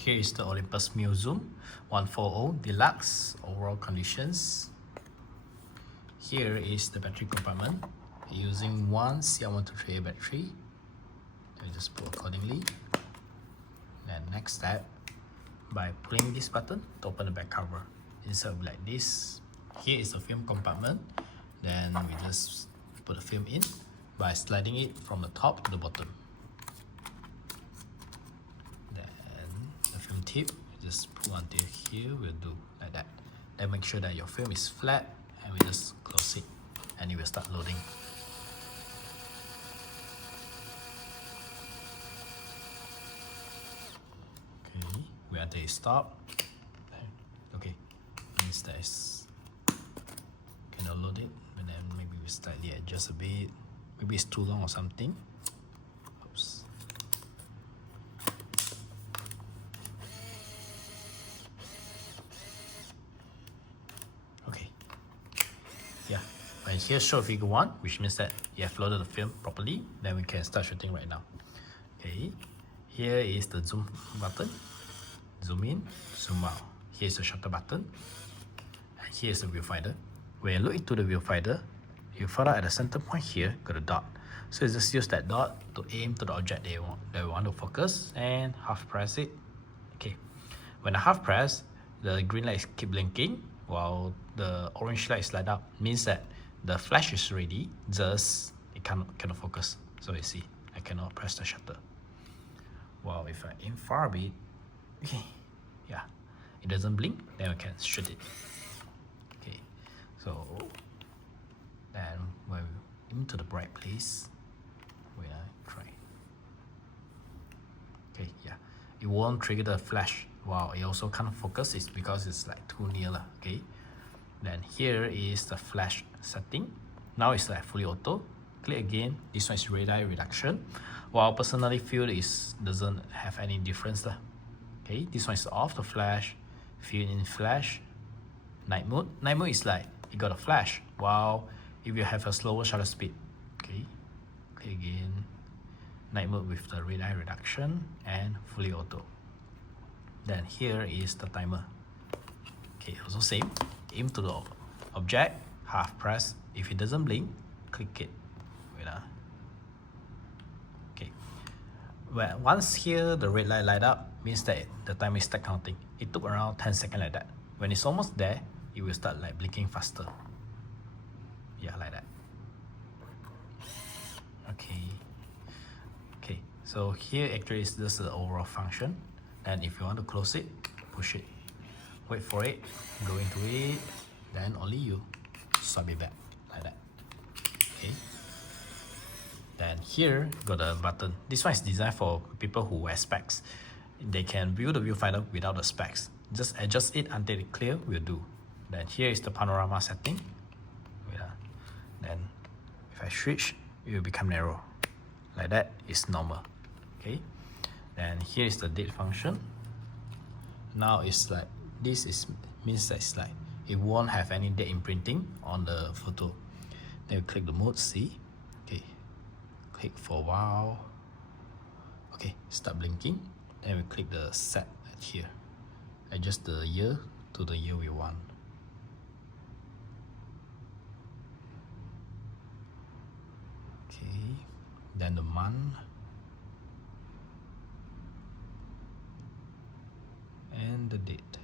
Here is the Olympus Mio Zoom 140 Deluxe overall conditions. Here is the battery compartment using one CR123A battery. We just put accordingly. Then next step, by pulling this button to open the back cover. Insert will be like this. Here is the film compartment. Then we just put the film in by sliding it from the top to the bottom. Then the film tip, just pull until here, we'll do like that. Then make sure that your film is flat and we just close it and it will start loading. Okay, we until it stop. Okay, means that is cannot load it, and then maybe we slightly adjust a bit. Maybe it's too long or something. Oops. Okay. Yeah. But here show figure 1, which means that you have loaded the film properly. Then we can start shooting right now. Okay. Here is the zoom button. Zoom in, zoom out. Here's the shutter button. And here's the viewfinder. When you look into the viewfinder, you find out at the center point here, got a dot. So you just use that dot to aim to the object that you want to focus and half press it. Okay. When I half press, the green light keep blinking while the orange light light up. Means that the flash is ready, just it cannot focus. So you see, I cannot press the shutter. Well, if I aim far a bit, okay, yeah, it doesn't blink, then we can shoot it. Okay, so then when we aim to the bright place, wait, I try. Okay, yeah, it won't trigger the flash. Wow, it also can't focus. It's because it's like too near. Okay, then here is the flash setting. Now it's like fully auto. Click again. This one is red eye reduction. Well, personally feel is doesn't have any difference. Okay, this one is off the flash. Fill in flash. Night mode. Night mode is like you got a flash. Wow, if you have a slower shutter speed. Okay, click again. Night mode with the red eye reduction and fully auto. Then here is the timer. Okay, also same. Aim to the object, half press. If it doesn't blink, click it. Wait. Okay. Well, once here the red light up, means that the timer is start counting. It took around 10 seconds like that. When it's almost there, it will start like blinking faster. Yeah, like that. Okay. Okay. So here actually is just the overall function. And if you want to close it, push it. Wait for it, go into it, then only you swipe it back like that. Okay. Then here got a button. This one is designed for people who wear specs. They can view the viewfinder without the specs. Just adjust it until it clear will do. Then here is the panorama setting. Then if I switch, it will become narrow. Like that is normal. Okay. Then here is the date function. Now it's like this is means that it's like it won't have any date imprinting on the photo. Then we click the mode, see. Okay. Click for a while. Okay, start blinking. Then we click the set at here. Adjust the year to the year we want. Okay. Then the month. And the date.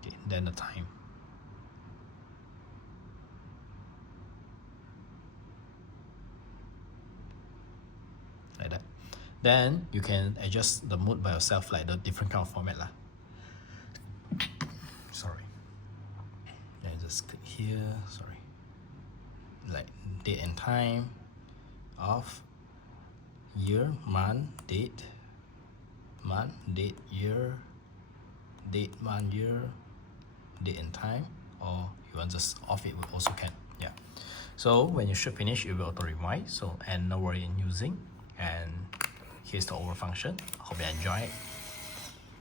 Okay, then the time. Like that. Then you can adjust the mode by yourself, like the different kind of format lah. Sorry. Then just click here. Sorry. Like date and time. Off. Year, month, date, year, date, month, year, date and time, or you want just off it also can. Yeah. So when you should finish, it will auto rewind. So and no worry in using. And here's the overall function. Hope you enjoy it.